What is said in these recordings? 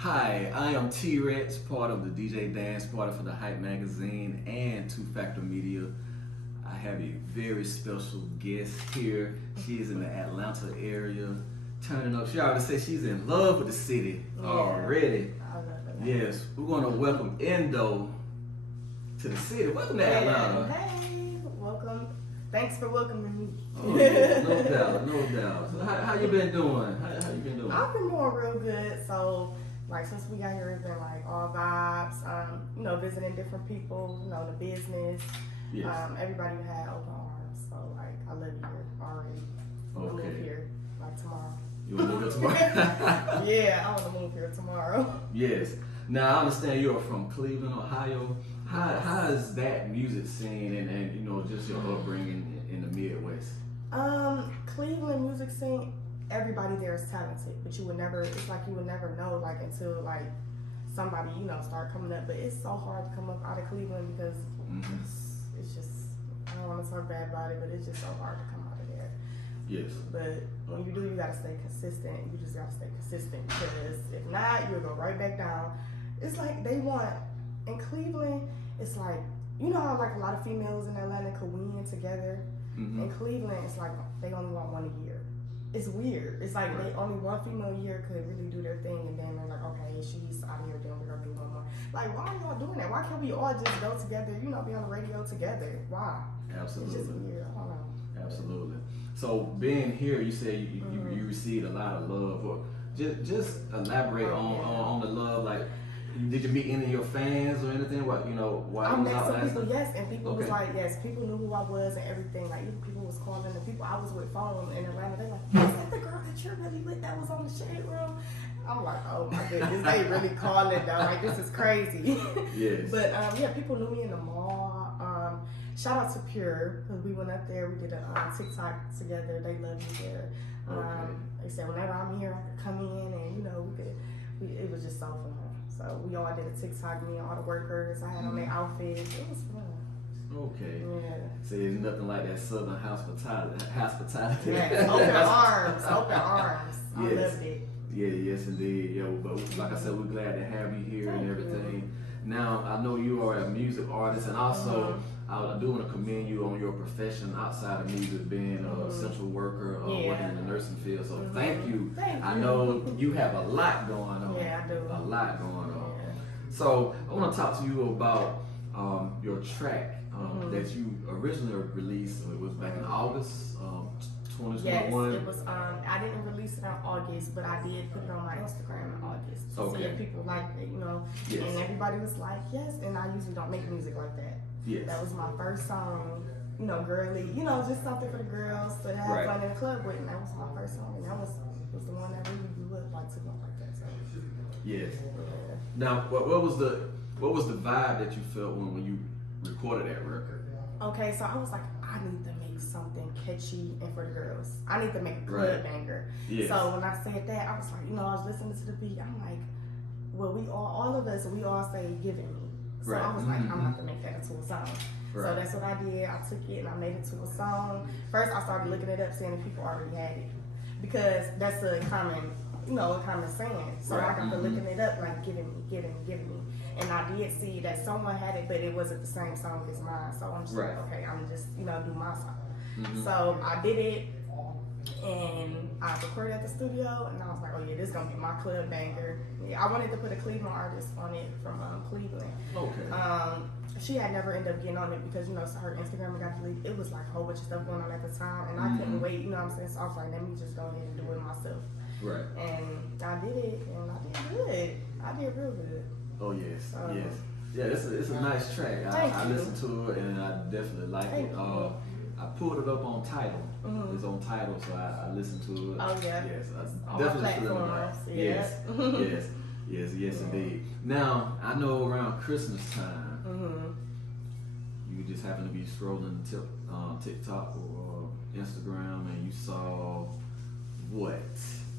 Hi, I am Tee Recx, part of the DJ Dance Party for the Hype Magazine and Two Factor Media. I have a very special guest here. She is in the Atlanta area, turning up. She already said she's in love with the city already. I love it. Yes, we're going to welcome Indo to the city. Welcome to Atlanta. Hey, welcome. Thanks for welcoming me. Oh, yeah, no doubt, no doubt. So how you been doing? How you been doing? I've been doing real good. So, since we got here, it's been all vibes. Visiting different people. The business. Yes. Everybody had open arms. So, I live here already. I'm gonna move here tomorrow. You want to move here tomorrow? Yeah, I want to move here tomorrow. Yes. Now I understand you're from Cleveland, Ohio. How is that music scene and just your upbringing in the Midwest? Cleveland music scene, everybody there is talented, but you would never know until somebody start coming up. But it's so hard to come up out of Cleveland because it's just, I don't want to talk bad about it, but it's just so hard to come out of there. Yes. But when you do, you gotta stay consistent. You just gotta stay consistent because if not, you'll go right back down. It's they want in Cleveland. It's how a lot of females in Atlanta could win together. In Cleveland, it's they only want one a year. It's weird. It's right. They only one female a year could really do their thing, and then they're okay, she's out of here, then we're gonna do one more. Why are y'all doing that? Why can't we all just go together? Be on the radio together. Why? Absolutely. It's just weird. I don't know. Absolutely. So being here, you say you received a lot of love. Or just elaborate on the love. Did you meet any of your fans or anything? While you met was out some people, time? yes, and people was yes, people knew who I was and everything. Even people was calling, the people I was with phone in Atlanta, they're is that the girl that you're really with that was on the Shade Room? I'm oh my goodness, they really calling though. This is crazy. Yes. But people knew me in the mall. Shout out to Pure, because we went up there, we did a TikTok together. They love me there. They said whenever I'm here, I could come in and it was just so fun. So we all did a TikTok, me and all the workers. I had on their outfits. It was fun. Okay. Yeah. So there's nothing like that Southern hospitality. Yes. Open arms. Open arms. I loved it. Yeah, yes indeed. Yeah, but like I said, we're glad to have you here and everything. Now, I know you are a music artist, and also I do want to commend you on your profession outside of music, being a essential worker, working in the nursing field. So thank you. I know you have a lot going on. Yeah, I do. A lot going on. Yeah. So I want to talk to you about your track that you originally released. It was back in August 2021. Yes, it was. I didn't release it in August, but I did put it on my Instagram in August to see if people liked it, Yes. And everybody was like, yes. And I usually don't make music like that. Yes. That was my first song, girly, just something for the girls to have fun in the club with. And that was my first song, and that was the one that really blew up to go like that. So. Yes. Now, what was the vibe that you felt when you recorded that record? Okay, so I was like, I need to make something catchy and for the girls. I need to make a club banger. Yes. So when I said that, I was like, I was listening to the beat. I'm like, well, we all of us say Givin Me. So I was like, I'm gonna have to make that into a song. Right. So that's what I did. I took it and I made it to a song. First, I started looking it up, seeing if people already had it, because that's a common, a common saying. So I got to looking it up, Givin Me. And I did see that someone had it, but it wasn't the same song as mine. So I'm just like, okay, I'm just, do my song. So I did it, and I recorded at the studio, and I was like, oh yeah, this is gonna be my club banger. Yeah, I wanted to put a Cleveland artist on it from Cleveland. Okay. She had never ended up getting on it because, her Instagram got deleted. It was a whole bunch of stuff going on at the time, and I couldn't wait, what I'm saying? So I was like, let me just go ahead and do it myself. Right. And I did it, and I did good. I did real good. Oh yes, yes. Yeah, it's a nice track. I listened to it and I definitely like it. I pulled it up on Tidal. It's on Tidal, so I listened to it. Oh yeah. Yes, I on definitely feel it. Yes, indeed. Now I know around Christmas time, you just happen to be scrolling TikTok or Instagram, and you saw what?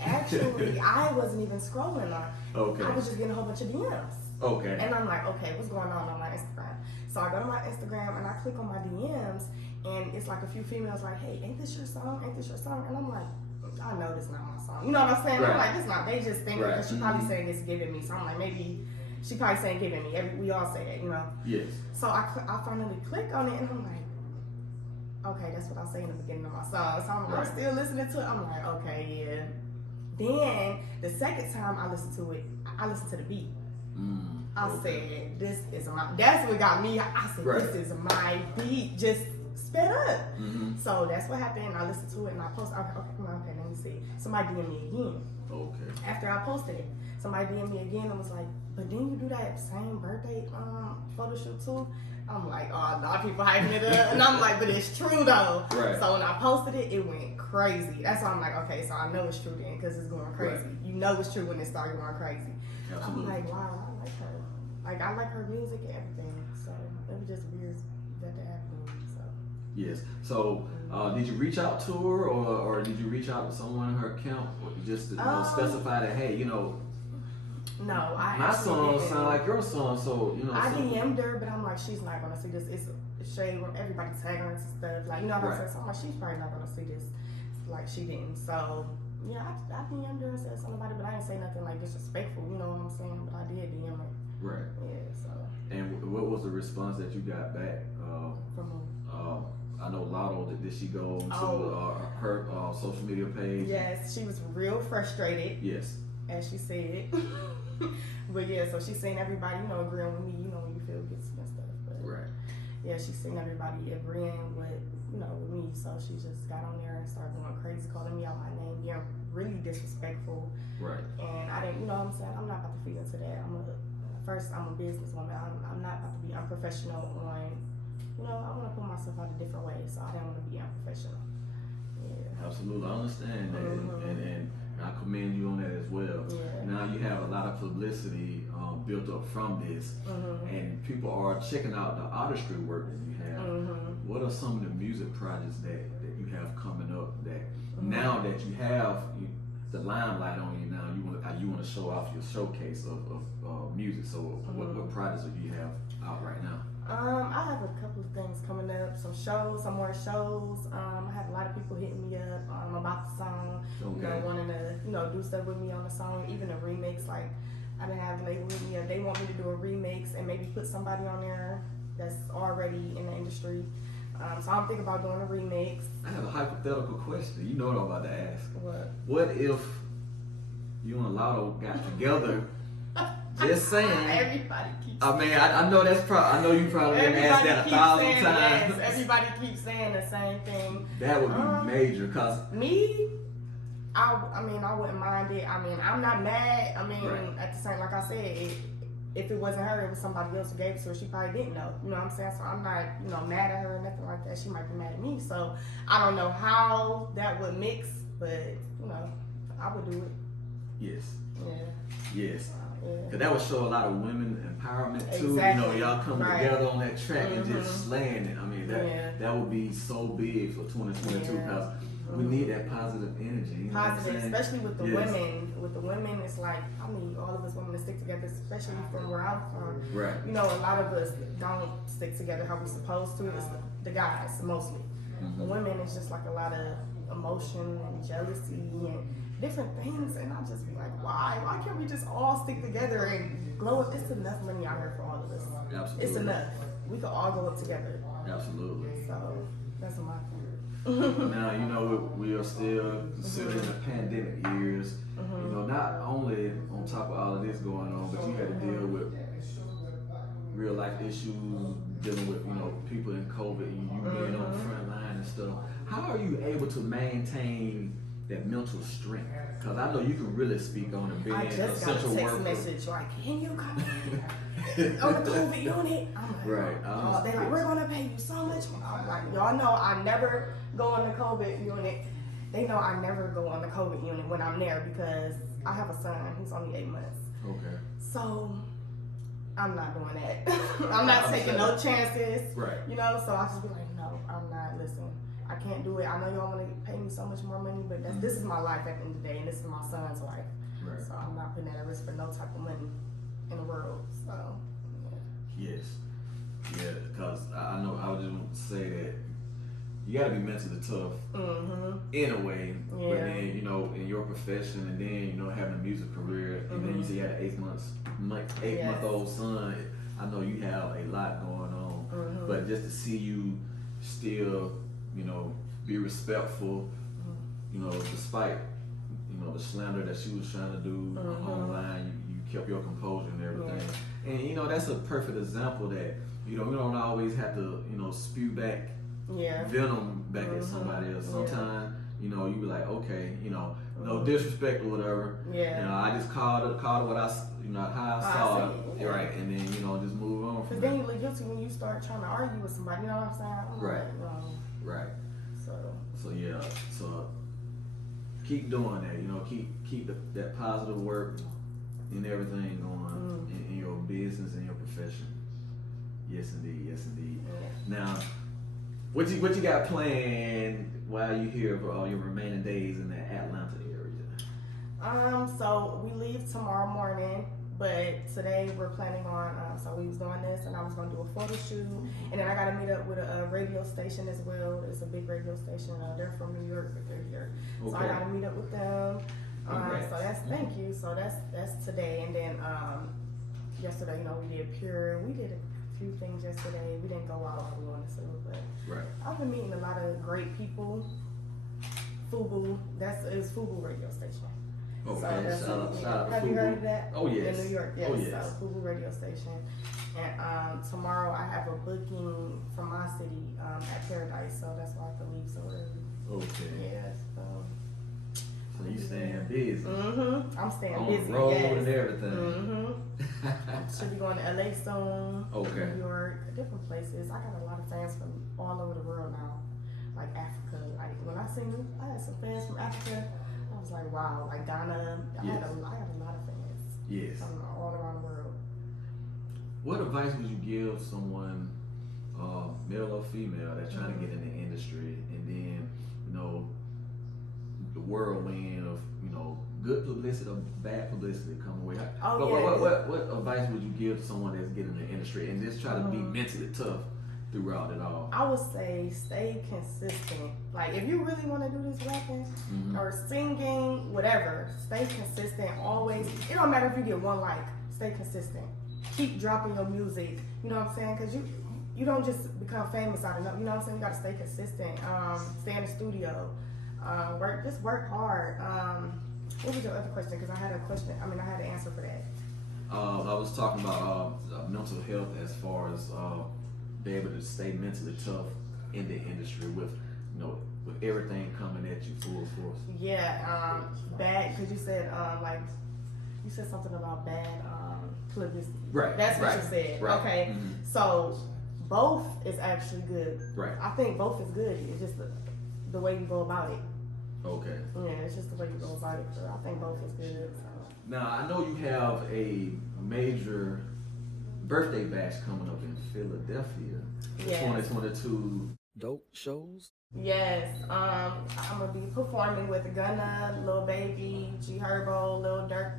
Actually, I wasn't even scrolling on. Okay. I was just getting a whole bunch of DMs. Okay. And I'm like, okay, what's going on my Instagram? So I go to my Instagram and I click on my DMs, and it's a few females like, hey, ain't this your song? Ain't this your song? And I'm like, I know this not my song. You know what I'm saying? Right. I'm like, this not. They just think Right. because she probably saying it's Givin Me. So I'm like, maybe she probably saying Givin Me. We all say that, you know. Yes. So I finally click on it and I'm like, okay, that's what I say in the beginning of my song. So I'm still listening to it. I'm like, okay, yeah. Then the second time I listened to it, I listened to the beat. I said, this is my, that's what got me. I said, this is my beat, just sped up. So that's what happened. I listened to it and I posted, okay, let me see. Somebody DM'd me again. Okay. After I posted it, somebody DM'd me again and was like, but didn't you do that same birthday photo shoot too? I'm like, oh, a lot of people hyping it up. And I'm like, but it's true though. Right. So when I posted it, it went crazy. That's why I'm like, okay, so I know it's true then because it's going crazy. Right. You know it's true when it started going crazy. Absolutely. I'm like, wow, I like her. Like, I like her music and everything. So it was just weird that happened. So. Yes. So did you reach out to her or did you reach out to someone in her account just to specify that, hey, you know, no, my song sound like your song, so you know. I DM'd her, but I'm like, she's not gonna see this. It's shade when everybody tagging her and stuff. Like, you know what I'm saying? So I'm like, she's probably not gonna see this. Like she didn't. So yeah, I DM'd her and said something about it, but I didn't say nothing like disrespectful. You know what I'm saying? But I did DM her. Right. Yeah. So. And what was the response that you got back? From who? I know Latto. Did she go to her social media page? Yes, she was real frustrated. Yes. As she said. But yeah, so she's seen everybody, you know, agreeing with me, you know, when you feel good and stuff. But yeah, she's seen everybody agreeing with, you know, with me. So she just got on there and started going crazy, calling me out my name, being really disrespectful. Right. And I didn't, you know what I'm saying? I'm not about to feed into that. I'm a businesswoman. I'm not about to be unprofessional on, you know, I want to put myself out a different way. So I didn't want to be unprofessional. Yeah. Absolutely, I understand that, and I commend you on that as well. Yeah. Now you have a lot of publicity built up from this, and people are checking out the artistry work that you have. What are some of the music projects that you have coming up that now that you have the limelight on you now, you want to show off your showcase of music? So what projects do you have out right now? I have a couple of things coming up, some more shows. I have a lot of people hitting me up about the song, you know, wanting to, you know, do stuff with me on the song, even a remix. Like, I didn't have a label with me, they want me to do a remix and maybe put somebody on there that's already in the industry. So I'm thinking about doing a remix. I have a hypothetical question. You know what I'm about to ask. What if you and Latto got together? Just saying. Everybody keeps. I mean, I know that's I know you probably been asked that 1,000 times. Yes, everybody keeps saying the same thing. That would be major, cause me, I mean, I wouldn't mind it. I mean, I'm not mad. I mean, at the same, like I said, if it wasn't her, it was somebody else who gave it to her. She probably didn't know. You know what I'm saying? So I'm not, you know, mad at her or nothing like that. She might be mad at me. So I don't know how that would mix, but you know, I would do it. Yes. Yeah. Yes. Yeah. Cause that would show a lot of women empowerment too. Exactly. You know, y'all coming together on that track and just slaying it. I mean, that would be so big for 2022 because we need that positive energy. You know positive, especially with the women. With the women, it's like I need all of us women to stick together, especially from where I'm from. Right. You know, a lot of us don't stick together how we're supposed to. It's the guys mostly. The women, it's just like a lot of emotion and jealousy and different things, and I just be like, why can't we just all stick together and glow up? It's enough money out here for all of us. Absolutely. It's enough. We could all go up together. Absolutely. So that's my thing. Now, you know, we are still considering the pandemic years. You know, not only on top of all of this going on, but you had to deal with real life issues, dealing with, you know, people in COVID, you being on the front line and stuff. How are you able to maintain that mental strength? Because I know you can really speak on it being I a just got a central text worker. message like, can you come in on the COVID unit? I'm like, Right. they're like, we're gonna pay you so much. I'm like, y'all know I never go on the COVID unit. They know I never go on the COVID unit when I'm there because I have a son. He's only 8 months. Okay. So I'm not doing that. I'm not taking no chances. Right. You know, so I just be like, no, I'm not. Listen, I can't do it. I know y'all want to pay me so much more money, but this is my life at the end of the day, and this is my son's life. Right. So I'm not putting that at risk for no type of money in the world. So yeah. Yes. Yeah, because I know I was just want to say that, you got to be mentally tough in a way. Yeah. But then, you know, in your profession, and then, you know, having a music career, and then you say you had an 8-month-old son. I know you have a lot going on, but just to see you still, you know, be respectful, you know, despite, you know, the slander that she was trying to do online, you kept your composure and everything. And, you know, that's a perfect example that, you know, we don't always have to, you know, spew back venom back at somebody else. Sometimes, you know, you be like, okay, you know, no disrespect or whatever. Yeah. You know, I just called it what I, you know, how I saw it. Right. And then, you know, just move on from Because then you look guilty when you start trying to argue with somebody, you know what I'm saying? Right. Right. So yeah, so keep doing that, you know, keep that positive work and everything going in your business and your profession. Yes indeed, yes indeed. Yeah. Now, what you got planned while you here for all your remaining days in the Atlanta area? So we leave tomorrow morning, but today we're planning on, so we was doing this and I was gonna do a photo shoot, and then I gotta meet up with a radio station as well. It's a big radio station. They're from New York, but they're here. Okay. So I gotta meet up with them. So that's, thank you. So that's today. And then, yesterday, you know, we did a few things yesterday. We didn't go out like we wanted to, but I've been meeting a lot of great people. FUBU, it's FUBU radio station. Okay, so shout out to have FUBU. you heard of that? Oh yes. In New York, yes. Oh yes. So FUBU radio station. And tomorrow I have a booking from my city at Paradise, so that's why I have to leave so early. Okay. Yeah. So you staying busy? I'm staying on busy. On the road yes. and everything. Should be going to LA soon. Okay. New York, different places. I got a lot of fans from all over the world now, like Africa. Like when I had some fans from Africa. I was like, wow, like Ghana. I had a lot of fans. Yes. From all around the world. What advice would you give someone, male or female, that's trying to get in the industry, and then, you know, the whirlwind of, you know, good publicity or bad publicity come away? What advice would you give to someone that's getting in the industry and just try to be mentally tough throughout it all? I would say stay consistent. Like if you really want to do this rapping or singing, whatever, stay consistent always. It don't matter if you get one like, stay consistent. Keep dropping your music, you know what I'm saying? Because you don't just become famous out of nothing, you know what I'm saying? You got to stay consistent, stay in the studio, work hard. What was your other question? Because I had an answer for that. I was talking about mental health as far as be able to stay mentally tough in the industry with, you know, with everything coming at you full force. Yeah, bad, because you said you said something about bad publicity. Right. That's what you said. Right. Okay. So both is actually good. Right. I think both is good. It's just the way you go about it. Okay. Yeah, it's just the way you go about it. So I think both is good. So. Now I know you have a major birthday bash coming up in Philadelphia. Yes. 2022 dope shows. Yes, I'm gonna be performing with Gunna, Lil Baby, G Herbo, Lil Durk,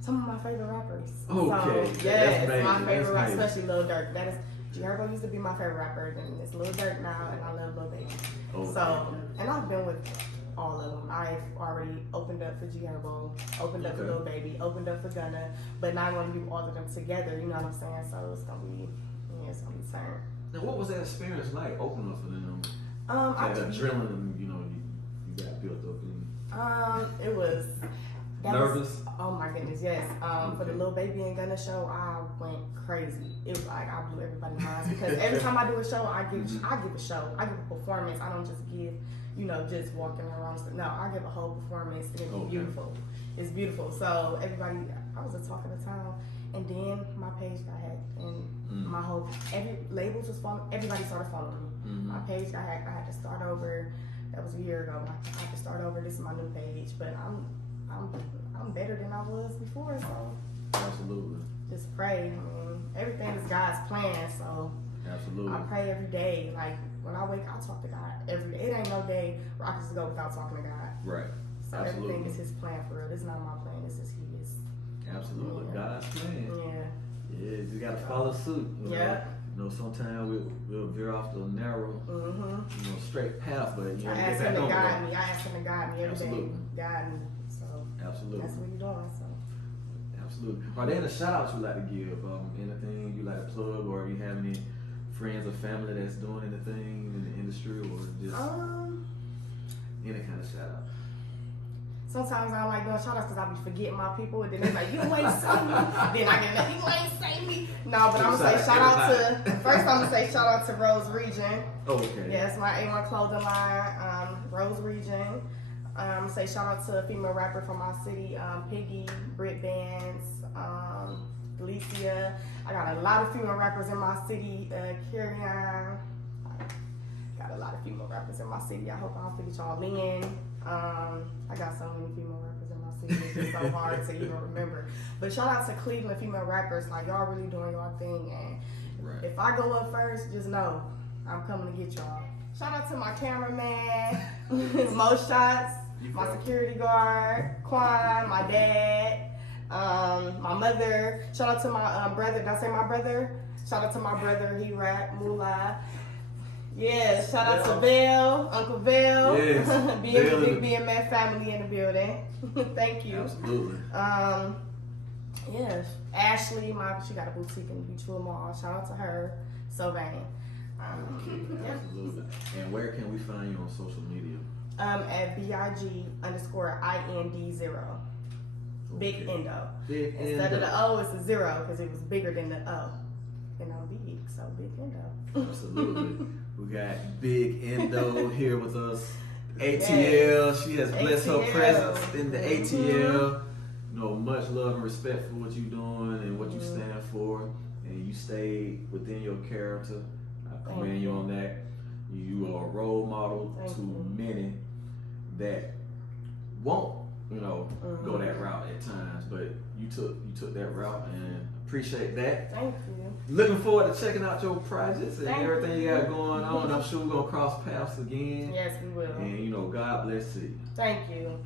some of my favorite rappers. Okay, so, yes, that's my favorite rapper, especially Lil Durk. That is G Herbo used to be my favorite rapper, and it's Lil Durk now, and I love Lil Baby. Okay. So, and I've been with all of them. I've already opened up for G Herbo, opened up for Lil Baby, opened up for Gunna, but now I'm gonna do all of them together. You know what I'm saying? So it's gonna be turned. Now, what was that experience like opening up for them? That adrenaline, you know, you got built up in. It was nervous. Oh my goodness, yes. For the Lil Baby and Gunna show, I went crazy. It was like I blew everybody's minds because every time I do a show, I give a show. I give a performance. I don't just give, you know, just walking around. No, I give a whole performance, and it's beautiful. It's beautiful. So everybody, I was the talk of the town, and then my page got hacked, and my whole labels was following. Everybody started following me. My page got hacked. I had to start over. That was a year ago. I had to start over. This is my new page, but I'm better than I was before. So absolutely, just pray. I mean, everything is God's plan. So absolutely, I pray every day. Like when I wake, I talk to God every day. It ain't no day where I can just go without talking to God. Right. So everything is His plan for real. This is not my plan. This is His. Absolutely, God's plan. Yeah. Yeah, you gotta follow suit. Yeah. You know, sometimes we'll veer off the narrow, straight path, but you know, I ask him to guide me. I ask him to guide me every day. Guide me. So absolutely, that's what he's doing. So absolutely. Are there any shout outs you like to give? Anything you like to plug, or you have any friends or family that's doing anything in the industry, or just any kind of shout out? Sometimes I don't like doing shout outs because I be forgetting my people, and then they're like, you ain't say me. Then I get you ain't say me. No, but I'm gonna say shout out to, first I'm gonna say shout out to Rose Region. Oh, okay. Yeah, it's my A1 clothing line, Rose Region. I'm gonna say shout out to a female rapper from my city, Piggy, Britt Bands, Alicia. I got a lot of female rappers in my city, Carry On. Got a lot of female rappers in my city. I hope I don't forget y'all. Lynn. I got so many female rappers in my city. It's just so hard to even remember. But shout out to Cleveland female rappers. Like, y'all really doing your thing. And if I go up first, just know I'm coming to get y'all. Shout out to my cameraman, Mo Shotz, my security guard, Quan, my dad, my mother. Shout out to my brother. Did I say my brother? Shout out to my brother. He rap, Milas. Yeah, shout out to Bill, Uncle Bill, yes. Big BMF family in the building. Thank you. Absolutely. Yeah, Ashley, she got a boutique in the Beachwood Mall. Shout out to her. So vain. Absolutely. And where can we find you on social media? At BIG_IND0. Big Indo. Big Instead Indo. of the O, it's a 0 because it was bigger than the O. And I'm big, so Big Indo. Absolutely. We got Big Indo here with us. ATL, she has blessed her presence in the ATL. You know, much love and respect for what you're doing and what you stand for. And you stay within your character. I commend you on that. You are a role model to many that won't, go that route at times. But you took that route, and appreciate that. Thank you. Looking forward to checking out your projects and everything you got going on. I'm sure we're gonna cross paths again. Yes, we will. And God bless you. Thank you.